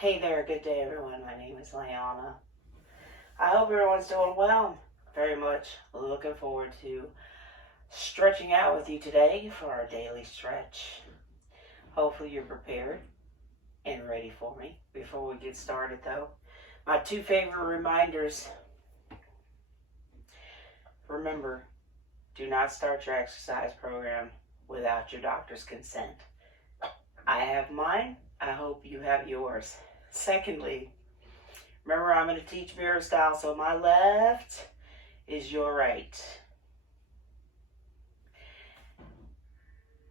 Hey there, good day everyone. My name is Liana. I hope everyone's doing well. Very much looking forward to stretching out with you today for our daily stretch. Hopefully you're prepared and ready for me. Before we get started though, my two favorite reminders. Remember, do not start your exercise program without your doctor's consent. I have mine. I hope you have yours. Secondly, remember I'm going to teach mirror style, so my left is your right.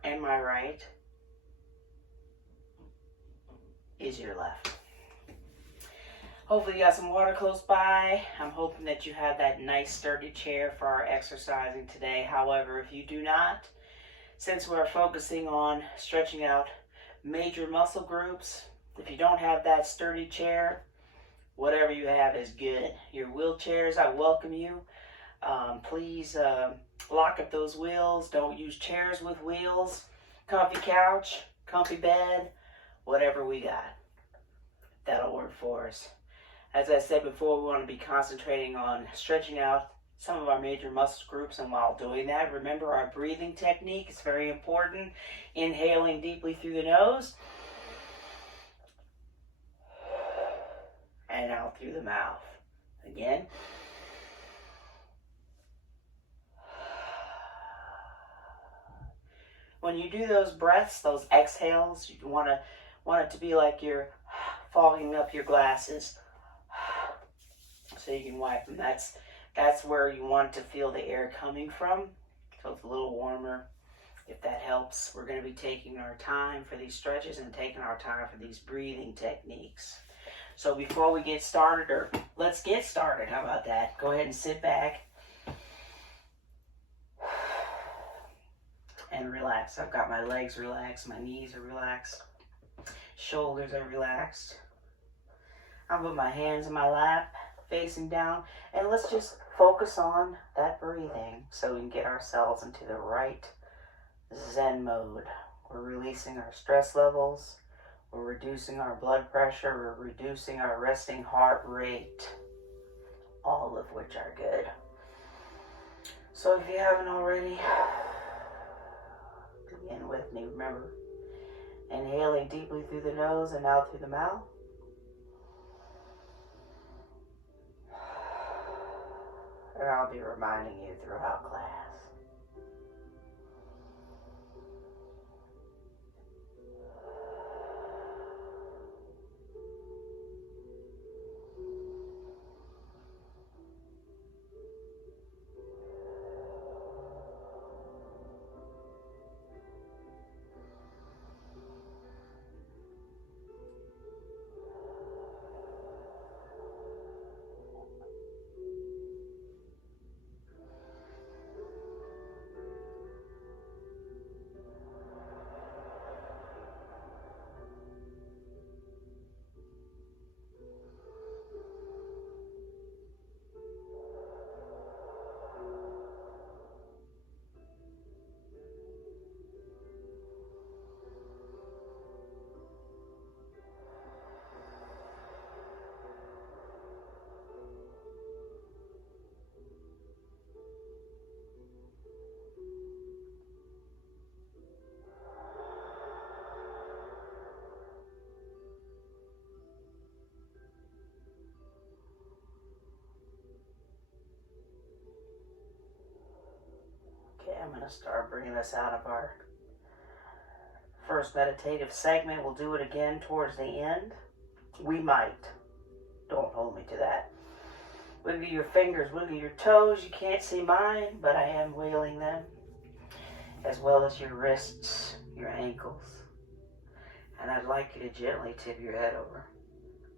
And my right is your left. Hopefully you got some water close by. I'm hoping that you have that nice sturdy chair for our exercising today. However, if you do not, since we're focusing on stretching out major muscle groups, if you don't have that sturdy chair, whatever you have is good. Your wheelchairs, I welcome you. Please lock up those wheels. Don't use chairs with wheels. Comfy couch, comfy bed, whatever we got. That'll work for us. As I said before, we want to be concentrating on stretching out some of our major muscle groups, and while doing that, remember our breathing technique. It's very important. Inhaling deeply through the nose and out through the mouth. Again. When you do those breaths, those exhales, you want it to be like you're fogging up your glasses so you can wipe them. That's where you want to feel the air coming from, so it's a little warmer. If that helps, we're going to be taking our time for these stretches and taking our time for these breathing techniques. So before we get started, or let's get started, how about that? Go ahead and sit back and relax. I've got my legs relaxed, my knees are relaxed, shoulders are relaxed. I'll put my hands in my lap, facing down, and let's just focus on that breathing so we can get ourselves into the right Zen mode. We're releasing our stress levels, we're reducing our blood pressure, we're reducing our resting heart rate, all of which are good. So if you haven't already, begin with me. Remember, inhaling deeply through the nose and out through the mouth. And I'll be reminding you throughout class. I'm going to start bringing us out of our first meditative segment. We'll do it again towards the end. We might. Don't hold me to that. Wiggle your fingers, wiggle your toes. You can't see mine, but I am wiggling them. As well as your wrists, your ankles. And I'd like you to gently tip your head over.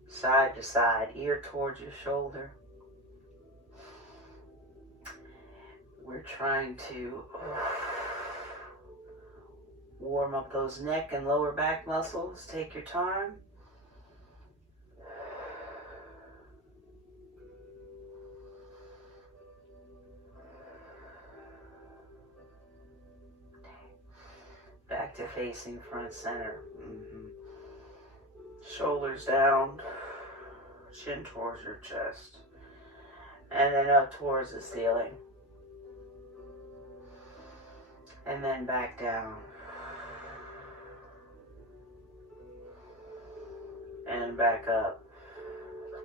Side to side, ear towards your shoulder. We're trying to warm up those neck and lower back muscles. Take your time. Back to facing front center. Shoulders down, chin towards your chest, and then up towards the ceiling, and then back down, and back up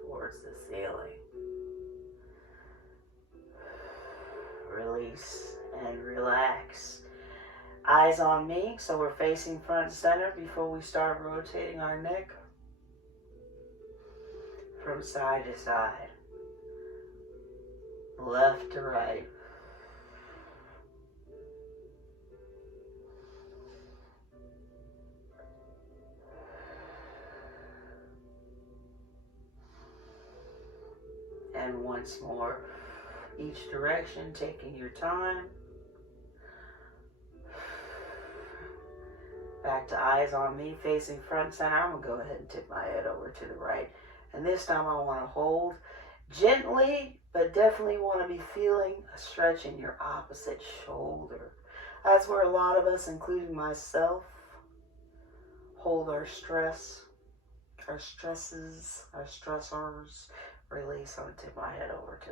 towards the ceiling. Release and relax. Eyes on me, so we're facing front and center before we start rotating our neck from side to side, left to right. And once more, each direction, taking your time. Back to eyes on me, facing front center. I'm going to go ahead and tip my head over to the right. And this time I want to hold gently, but definitely want to be feeling a stretch in your opposite shoulder. That's where a lot of us, including myself, hold our stress, our stresses, our stressors. Release. I'm going to tip my head over to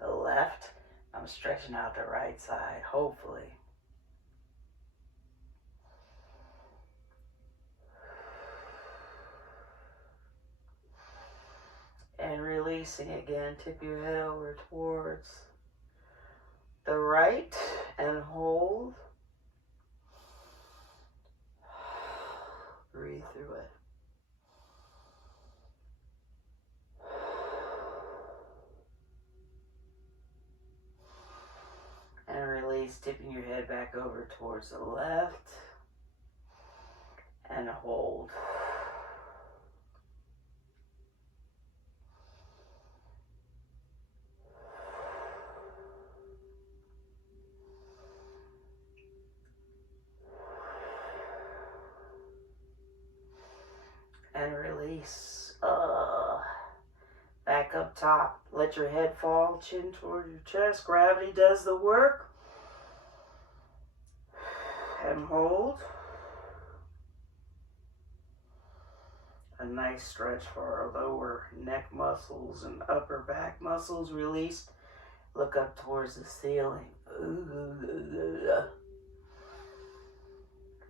the left. I'm stretching out the right side, hopefully. And releasing again, tip your head over towards the right and hold. Breathe through it. And release, tipping your head back over towards the left. And hold. And release. Back up top. Let your head fall, chin toward your chest. Gravity does the work. And hold. A nice stretch for our lower neck muscles and upper back muscles released. Look up towards the ceiling.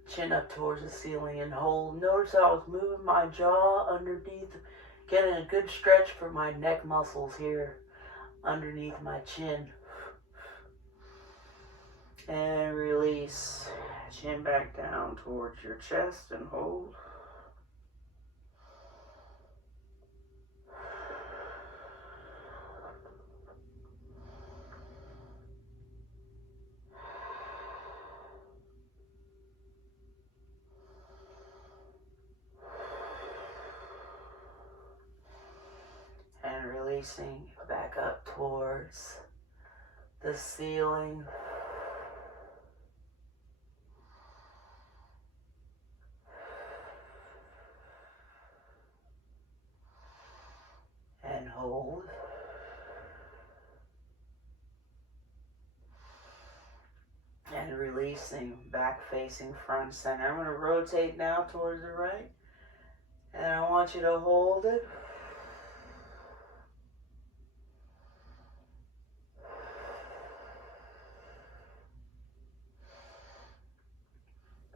Chin up towards the ceiling and hold. Notice I was moving my jaw underneath, getting a good stretch for my neck muscles here underneath my chin. And release. Chin back down towards your chest and hold. And releasing back up towards the ceiling. And hold. And releasing, back facing front center. I'm going to rotate now towards the right. And I want you to hold it.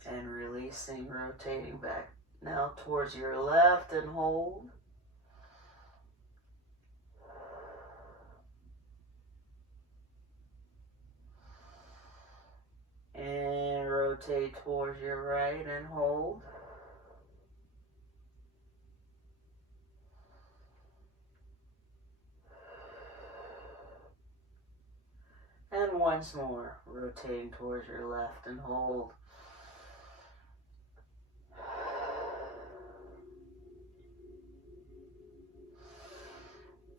And releasing, rotating back now towards your left and hold. And rotate towards your right and hold. And once more, rotating towards your left and hold.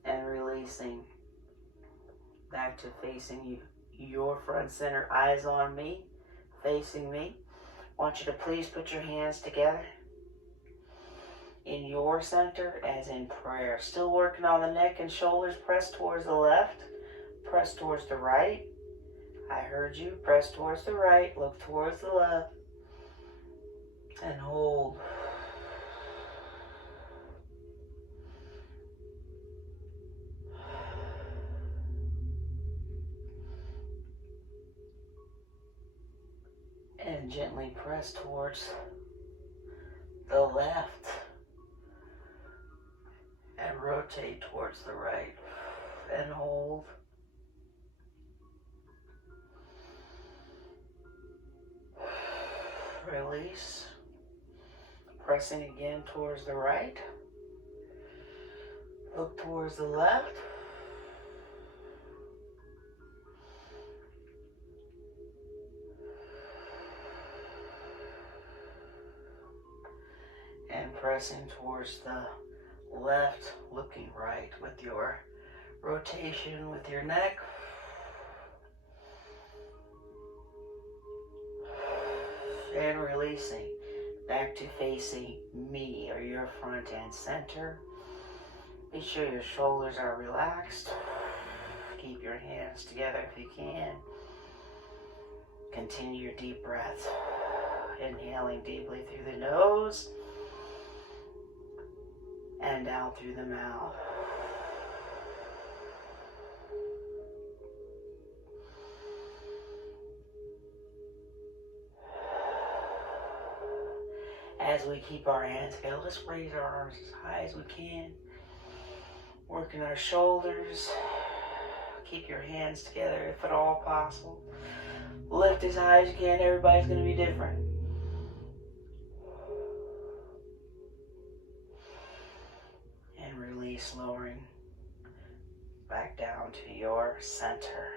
And releasing back to facing you, your front center, eyes on me, facing me. I want you to please put your hands together in your center as in prayer. Still working on the neck and shoulders. Press towards the left, press towards the right. I heard you. Press towards the right, look towards the left. and hold. And gently press towards the left and rotate towards the right and hold. Release. Pressing again towards the right. Look towards the left. And pressing towards the left, looking right with your rotation with your neck. And releasing back to facing me or your front and center. Be sure your shoulders are relaxed. Keep your hands together if you can. Continue your deep breath. Inhaling deeply through the nose and out through the mouth. As we keep our hands together, let's raise our arms as high as we can. Working our shoulders. Keep your hands together if at all possible. Lift as high as you can. Everybody's going to be different. And release, lowering back down to your center.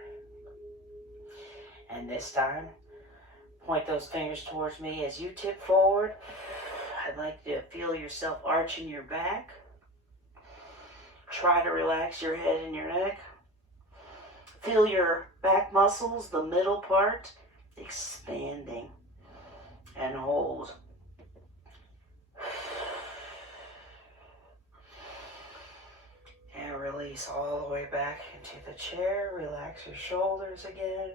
And this time, point those fingers towards me as you tip forward. I'd like you to feel yourself arching your back. Try to relax your head and your neck. Feel your back muscles, the middle part, expanding. And hold. And release all the way back into the chair. Relax your shoulders again.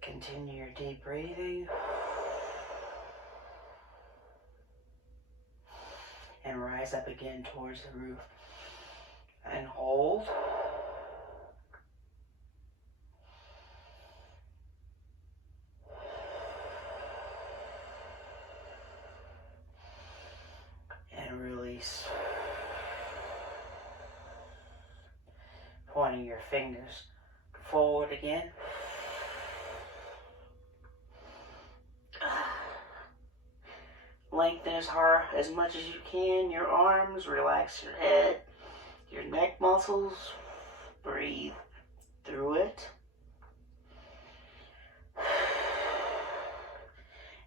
Continue your deep breathing. And rise up again towards the roof. And hold. And release. Pointing your fingers forward again. Lengthen as much as you can your arms. Relax your head, your neck muscles. Breathe through it.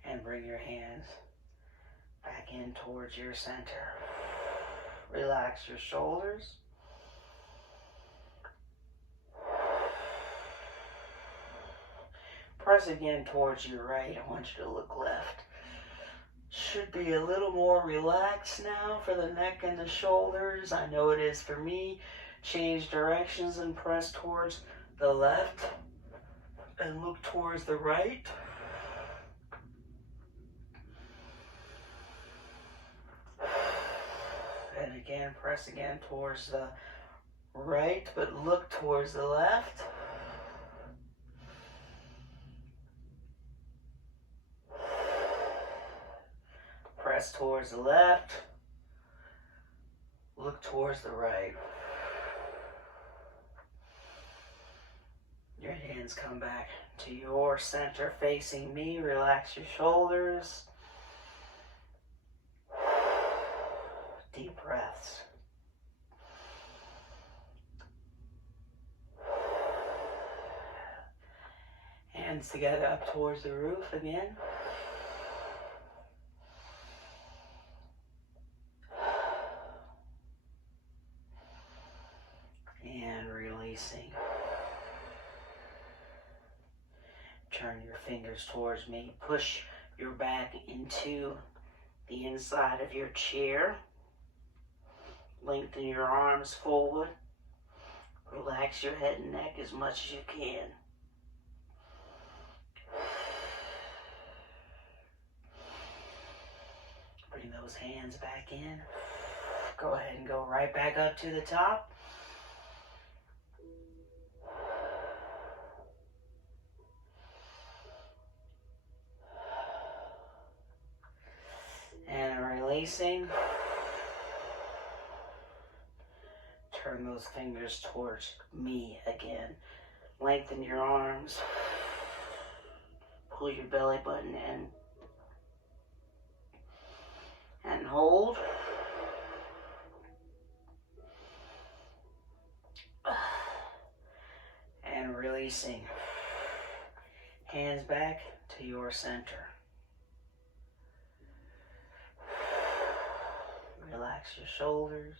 And bring your hands back in towards your center. Relax your shoulders. Press again towards your right. I want you to look left. Should be a little more relaxed now for the neck and the shoulders. I know it is for me. Change directions and press towards the left and look towards the right. And again, press again towards the right, but look towards the left. Press towards the left. Look towards the right. Your hands come back to your center facing me. Relax your shoulders. Deep breaths. Hands together up towards the roof again. And releasing. Turn your fingers towards me. Push your back into the inside of your chair. Lengthen your arms forward. Relax your head and neck as much as you can. Bring those hands back in. Go ahead and go right back up to the top. And releasing. Turn those fingers towards me again. Lengthen your arms. Pull your belly button in. And hold. And releasing. Hands back to your center. Relax your shoulders.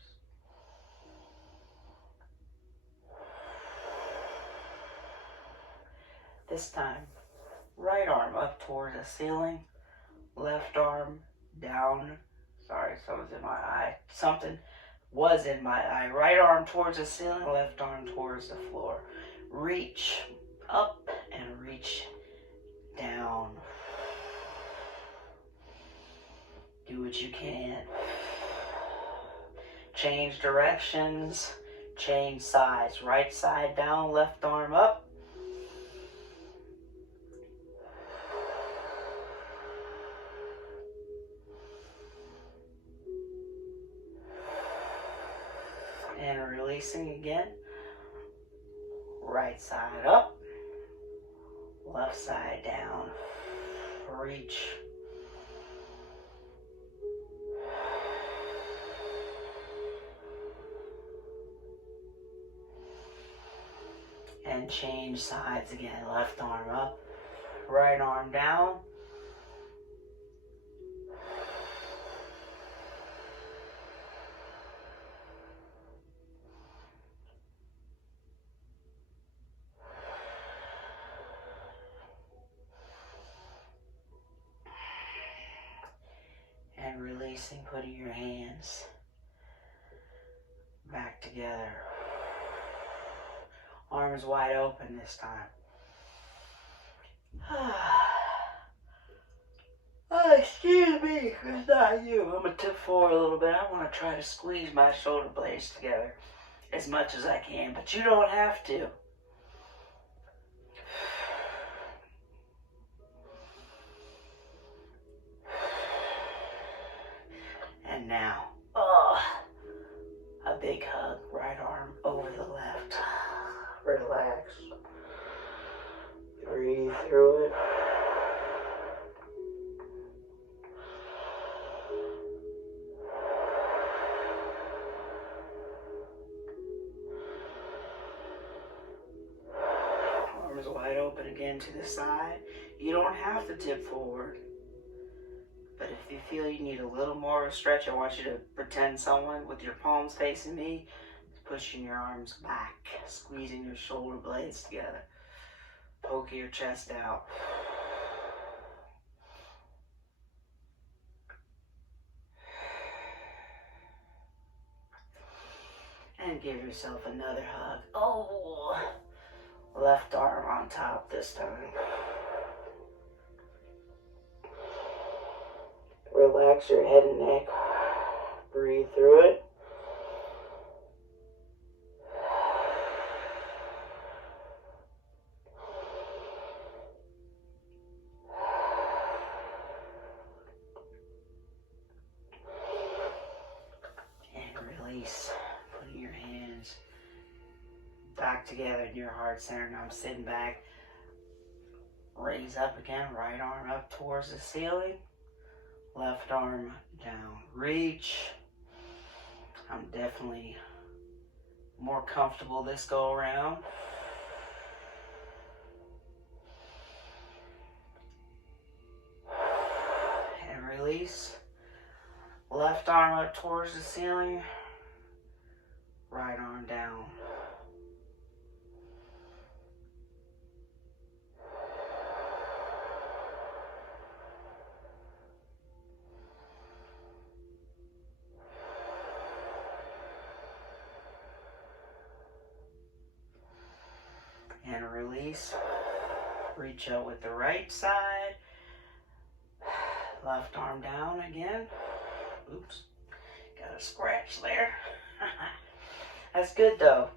This time, right arm up toward the ceiling, left arm down. Sorry, something's in my eye. Something was in my eye. Right arm towards the ceiling, left arm towards the floor. Reach up and reach down. Do what you can. Change directions, change sides. Right side down, left arm up. And releasing again. Right side up, left side down. Reach. And change sides again. Left arm up, right arm down. And releasing, putting your hands back together. Arms wide open this time. Oh, excuse me, it's not you. I'm going to tip forward a little bit. I want to try to squeeze my shoulder blades together as much as I can, but you don't have to. And now, a big hug. Right arm over the left. Relax. Breathe through it. Arms wide open again to the side. You don't have to tip forward. But if you feel you need a little more of a stretch, I want you to pretend someone with your palms facing me, pushing your arms back, squeezing your shoulder blades together, poking your chest out. And give yourself another hug. Oh, left arm on top this time. Relax your head and neck. Breathe through it. And release. Putting your hands back together in your heart center. Now I'm sitting back. Raise up again. Right arm up towards the ceiling. Left arm down. Reach. I'm definitely more comfortable this go around. And release. Left arm up towards the ceiling. Right arm down. And release. Reach out with the right side. Left arm down again. Oops, got a scratch there. That's good though.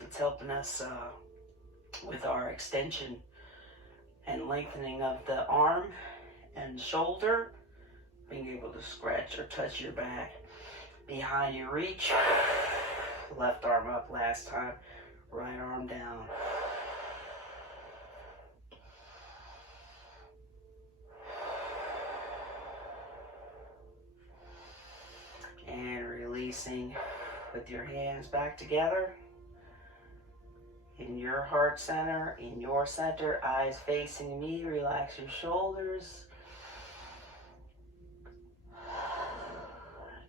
It's helping us with our extension and lengthening of the arm and shoulder. Being able to scratch or touch your back behind your reach. Left arm up last time, right arm down. And releasing with your hands back together. In your heart center, in your center, eyes facing me, relax your shoulders.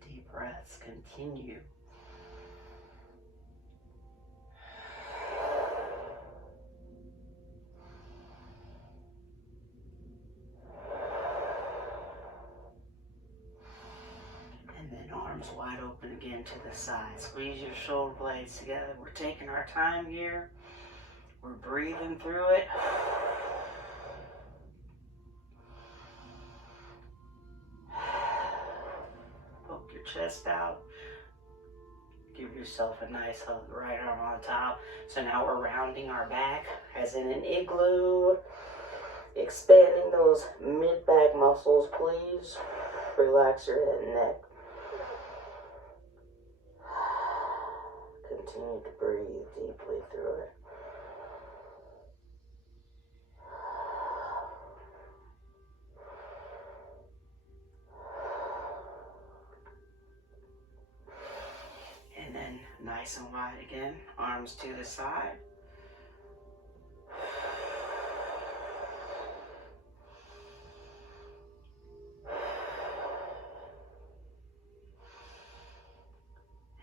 Deep breaths continue. And then arms wide open again to the side. Squeeze your shoulder blades together. We're taking our time here. We're breathing through it. Poke your chest out. Give yourself a nice hug, right arm on top. So now we're rounding our back, as in an igloo. Expanding those mid-back muscles, please. Relax your head and neck. Continue to breathe deeply through it. And then nice and wide again, arms to the side.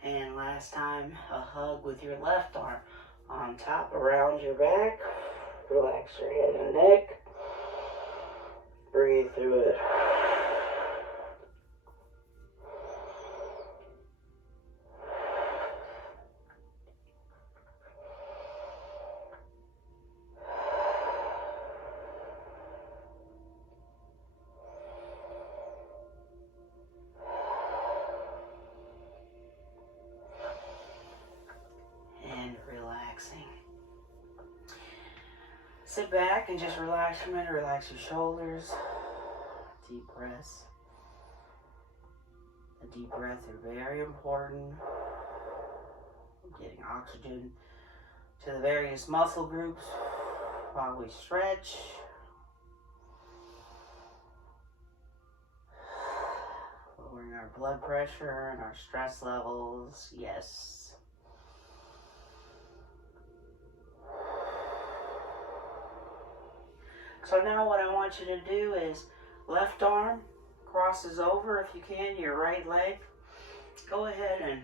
And last time, a hug with your left arm on top around your back. Relax your head and neck. Breathe through it. Sit back and just relax a minute. Relax your shoulders. Deep breaths. The deep breaths are very important. Getting oxygen to the various muscle groups while we stretch. Lowering our blood pressure and our stress levels. Yes. So now what I want you to do is left arm crosses over, if you can, your right leg. Go ahead and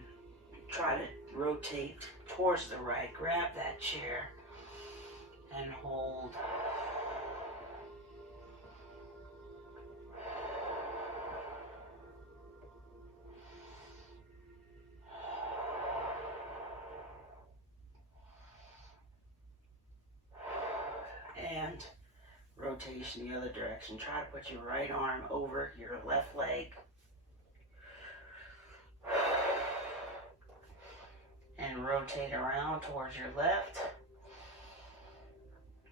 try to rotate towards the right. Grab that chair and hold. And rotation the other direction. Try to put your right arm over your left leg. And rotate around towards your left.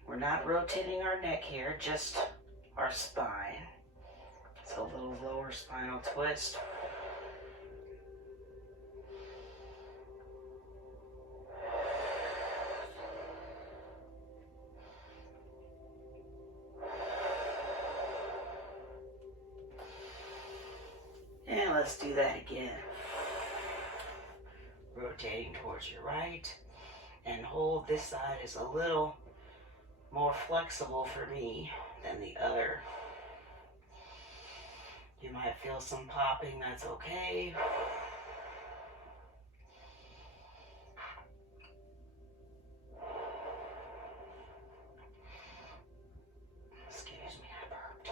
We're not rotating our neck here, just our spine. So a little lower spinal twist. And let's do that again. Rotating towards your right, and hold. This side is a little more flexible for me than the other. You might feel some popping, that's okay. Excuse me, I burped.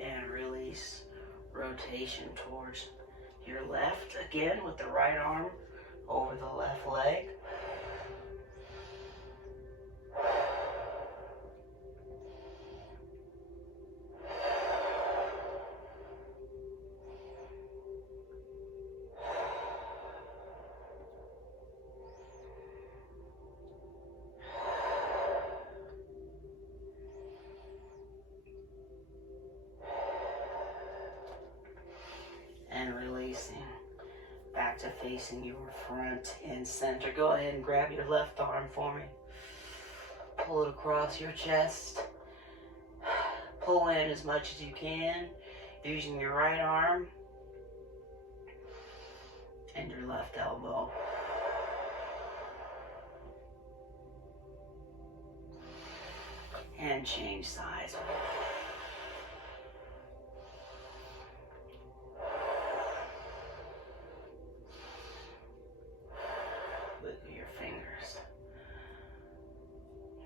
And release. Rotation towards your left again with the right arm over the left leg. And releasing back to facing your front and center. Go ahead and grab your left arm for me. Pull it across your chest. Pull in as much as you can using your right arm and your left elbow. And change sides.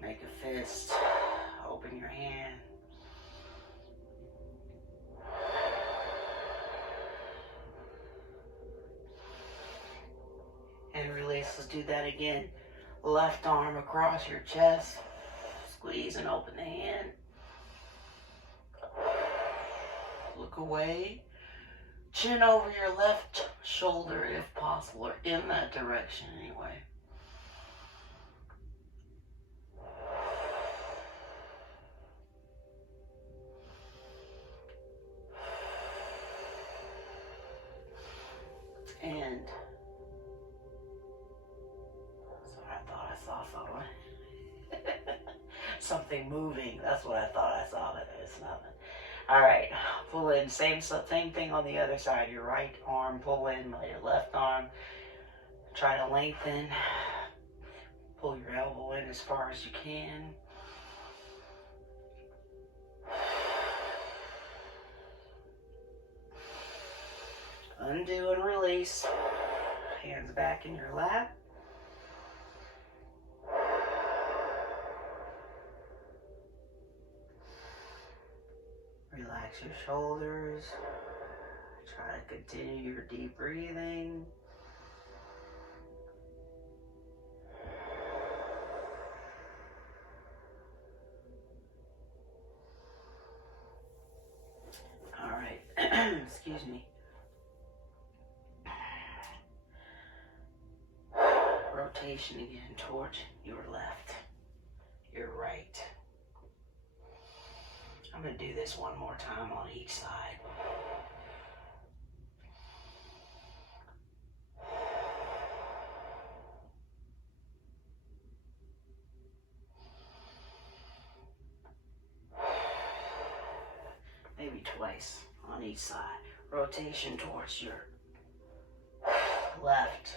Make a fist, open your hand. And release, let's do that again. Left arm across your chest, squeeze and open the hand. Look away, chin over your left shoulder if possible, or in that direction anyway. And sorry, I thought I saw someone. Something moving. That's what I thought I saw, but it's nothing. All right, pull in. Same thing on the other side. Your right arm pull in, your left arm. Try to lengthen. Pull your elbow in as far as you can. Undo and release. Hands back in your lap. Relax your shoulders. Try to continue your deep breathing. All right. Excuse me. Rotation again towards your left, your right. I'm going to do this one more time on each side. Maybe twice on each side. Rotation towards your left.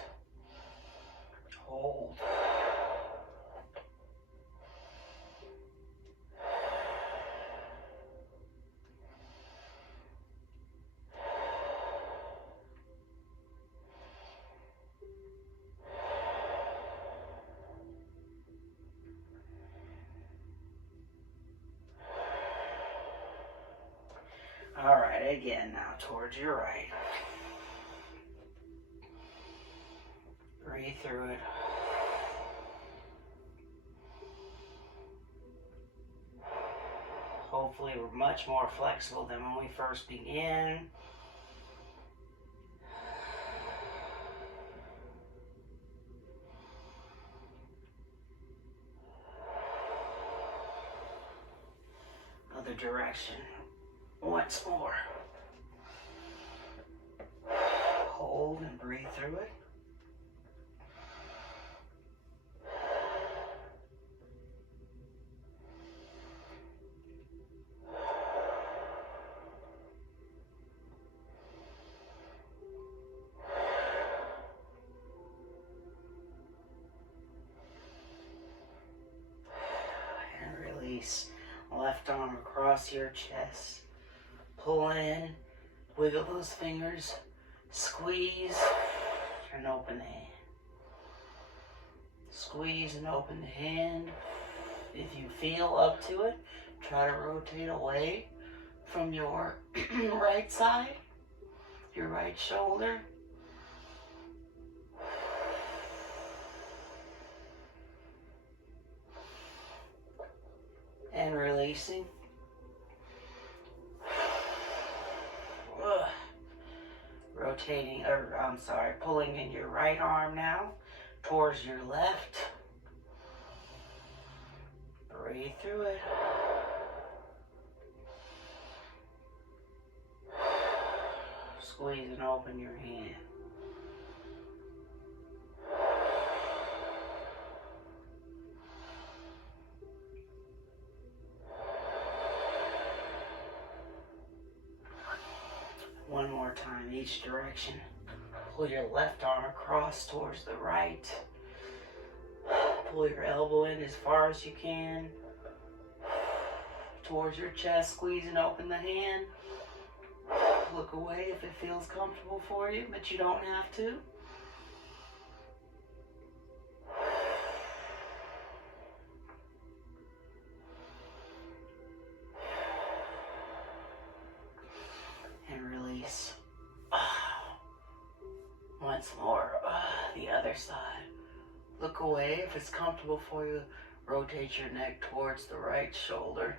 Hold. All right, again now towards your right. Breathe through it. Hopefully we're much more flexible than when we first began. Other direction. Once more. Hold and breathe through it. And release. Left arm across your chest. Pull in, wiggle those fingers, squeeze, and open the hand. Squeeze and open the hand. If you feel up to it, try to rotate away from your right side, your right shoulder. releasing. Rotating, or I'm sorry, pulling in your right arm now towards your left. Breathe through it. Squeeze and open your hand. One more time, each direction. Pull your left arm across towards the right. Pull your elbow in as far as you can. Towards your chest, squeeze and open the hand. Look away if it feels comfortable for you, but you don't have to. And release. Once more, the other side. Look away if it's comfortable for you. Rotate your neck towards the right shoulder.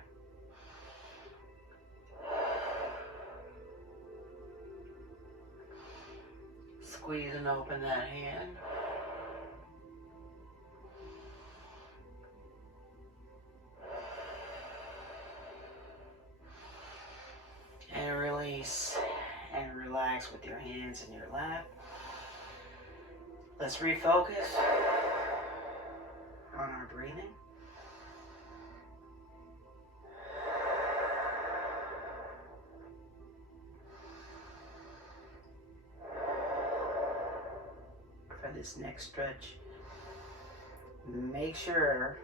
Squeeze and open that hand. And release and relax with your hands in your lap. Let's refocus on our breathing. For this next stretch, make sure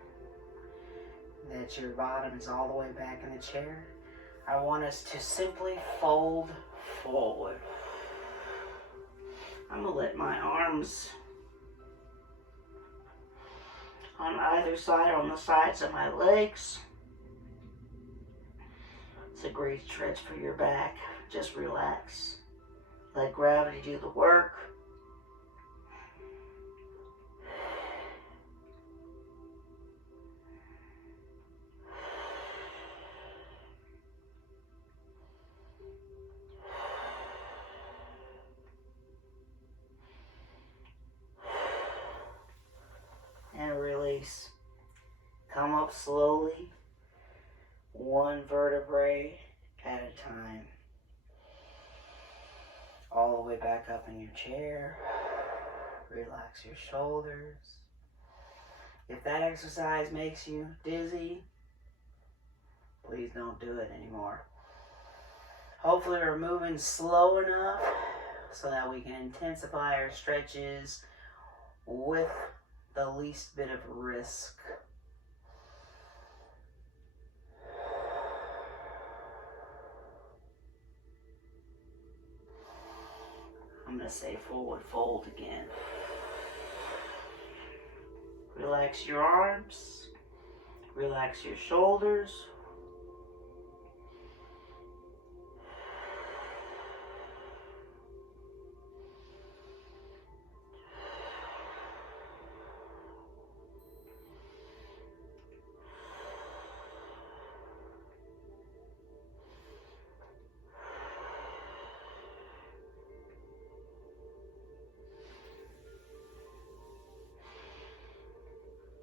that your bottom is all the way back in the chair. I want us to simply fold forward. I'm going to let my arms on either side, on the sides of my legs. It's a great stretch for your back. Just relax. Let gravity do the work. And release. Come up slowly, one vertebrae at a time. All the way back up in your chair. Relax your shoulders. If that exercise makes you dizzy, please don't do it anymore. Hopefully we're moving slow enough so that we can intensify our stretches with the least bit of risk. I'm going to say forward fold again. Relax your arms. Relax your shoulders.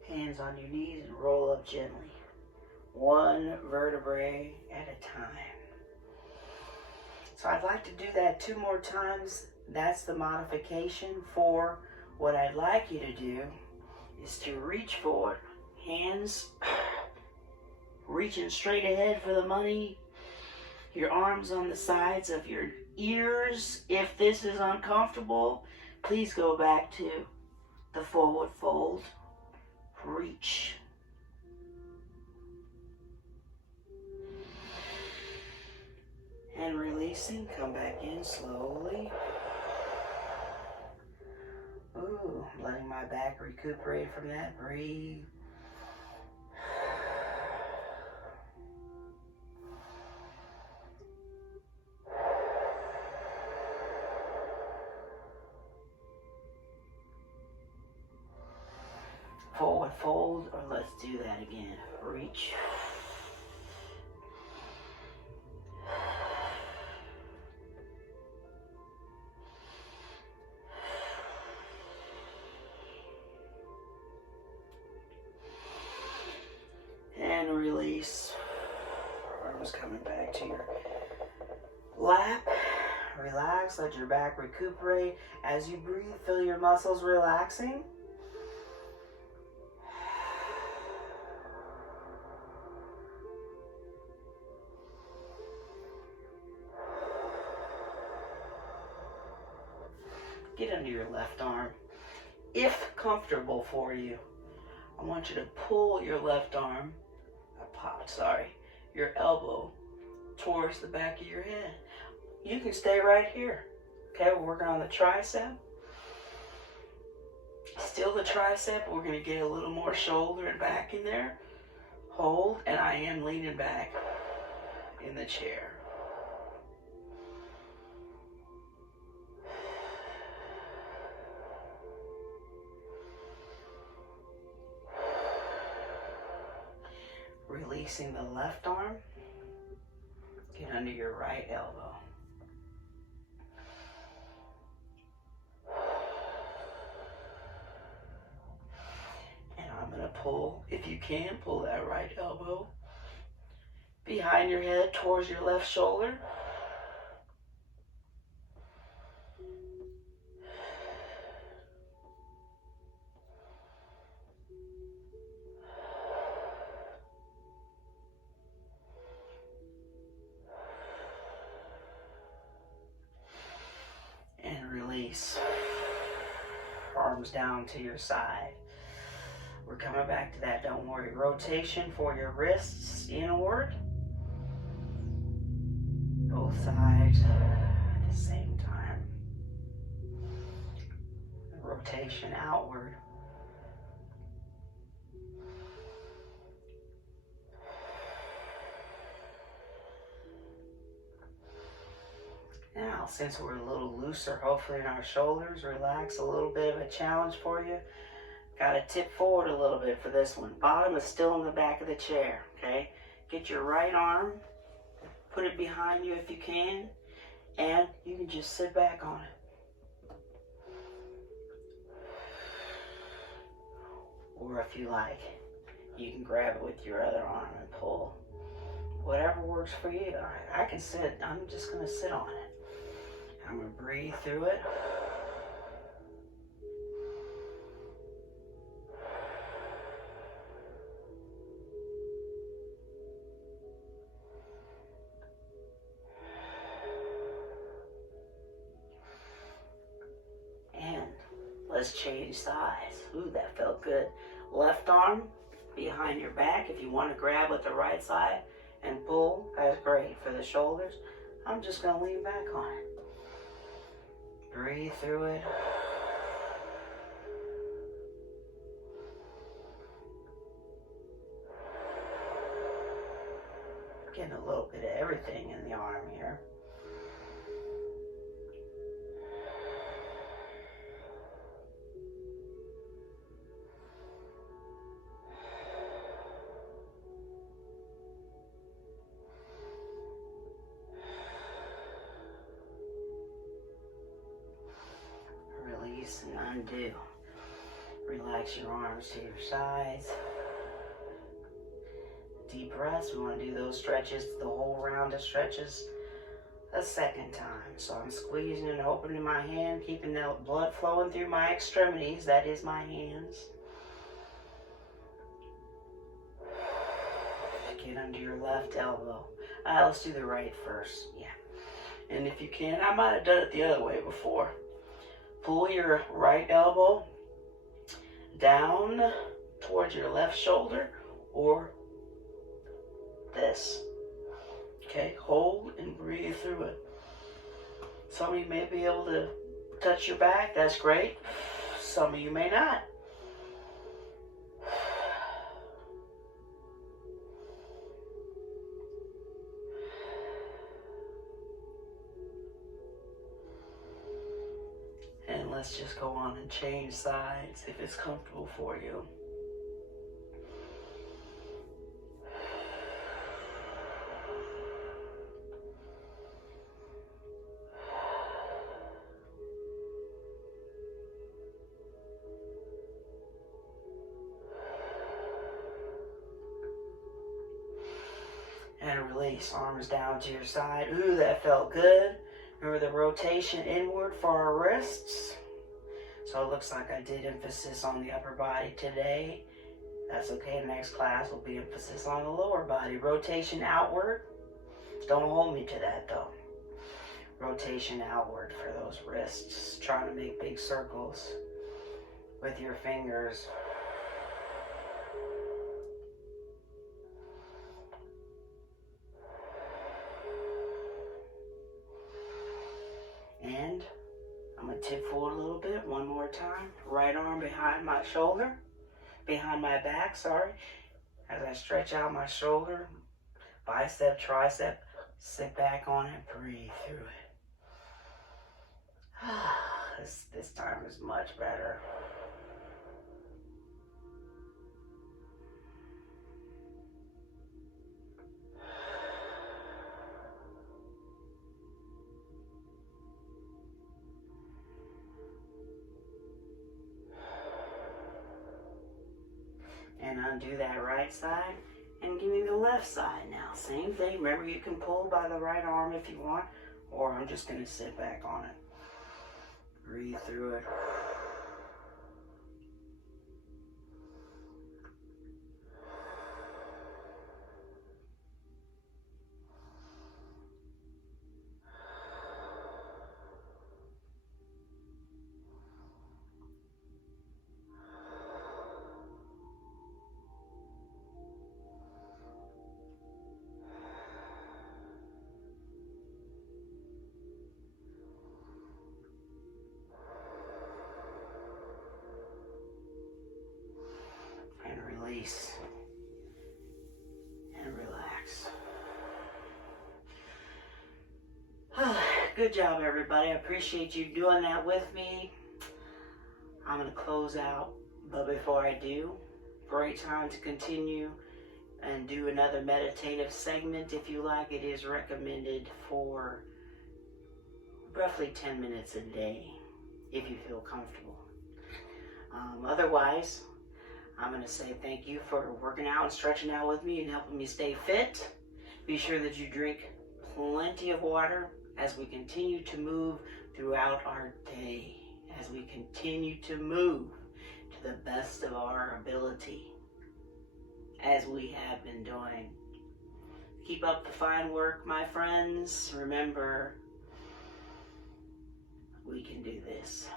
Hands on your knees and roll up gently. One vertebrae at a time. So I'd like to do that 2 more times. That's the modification for what I'd like you to do is to reach forward. Hands reaching straight ahead for the money. Your arms on the sides of your ears. If this is uncomfortable, please go back to the forward fold. Reach. And releasing, come back in slowly. Ooh, letting my back recuperate from that. Breathe. Forward fold, or let's do that again. Reach. And release. Arms coming back to your lap. Relax, let your back recuperate. As you breathe, feel your muscles relaxing. Get under your left arm. If comfortable for you, I want you to pull your left arm, your elbow towards the back of your head. You can stay right here. Okay, we're working on the tricep. Still the tricep, we're gonna get a little more shoulder and back in there. Hold, and I am leaning back in the chair. Releasing the left arm. Get under your right elbow. And I'm going to pull, if you can, pull that right elbow behind your head towards your left shoulder. Release. Arms down to your side. We're coming back to that, don't worry. Rotation for your wrists inward. Both sides at the same time. Rotation outward. Now, since we're a little looser, hopefully in our shoulders, relax, a little bit of a challenge for you. Got to tip forward a little bit for this one. Bottom is still in the back of the chair, okay? Get your right arm, put it behind you if you can, and you can just sit back on it. Or if you like, you can grab it with your other arm and pull. Whatever works for you. All right, I can sit. I'm just going to sit on it. I'm going to breathe through it. And let's change sides. Ooh, that felt good. Left arm behind your back. If you want to grab with the right side and pull, that's great. For the shoulders, I'm just going to lean back on it. Breathe through it. Getting a little bit of everything in the arm here. Release and undo. Relax your arms to your sides. Deep breaths. We want to do those stretches, the whole round of stretches, a second time. So I'm squeezing and opening my hand, keeping the blood flowing through my extremities. That is my hands. Get under your left elbow. Let's do the right first. Yeah. And if you can, I might have done it the other way before. Pull your right elbow down towards your left shoulder, or this. Okay, hold and breathe through it. Some of you may be able to touch your back. That's great. Some of you may not. And let's just go on and change sides if it's comfortable for you. And release. Arms down to your side. Ooh, that felt good. Remember the rotation inward for our wrists. So it looks like I did emphasis on the upper body today. That's okay. Next class will be emphasis on the lower body. Rotation outward. Don't hold me to that though. Rotation outward for those wrists. Trying to make big circles with your fingers. And I'm going to tip forward a little bit one more time. Right arm behind my shoulder, behind my back, sorry. As I stretch out my shoulder, bicep, tricep, sit back on it, breathe through it. This time is much better. And undo that right side and give me the left side now. Same thing. Remember, you can pull by the right arm if you want, or I'm just going to sit back on it. Breathe through it. Release and relax. Good job, everybody. I appreciate you doing that with me. I'm going to close out, but before I do, great time to continue and do another meditative segment if you like. It is recommended for roughly 10 minutes a day if you feel comfortable. Otherwise, I'm going to say thank you for working out and stretching out with me and helping me stay fit. Be sure that you drink plenty of water as we continue to move throughout our day, as we continue to move to the best of our ability, as we have been doing. Keep up the fine work, my friends. Remember, we can do this.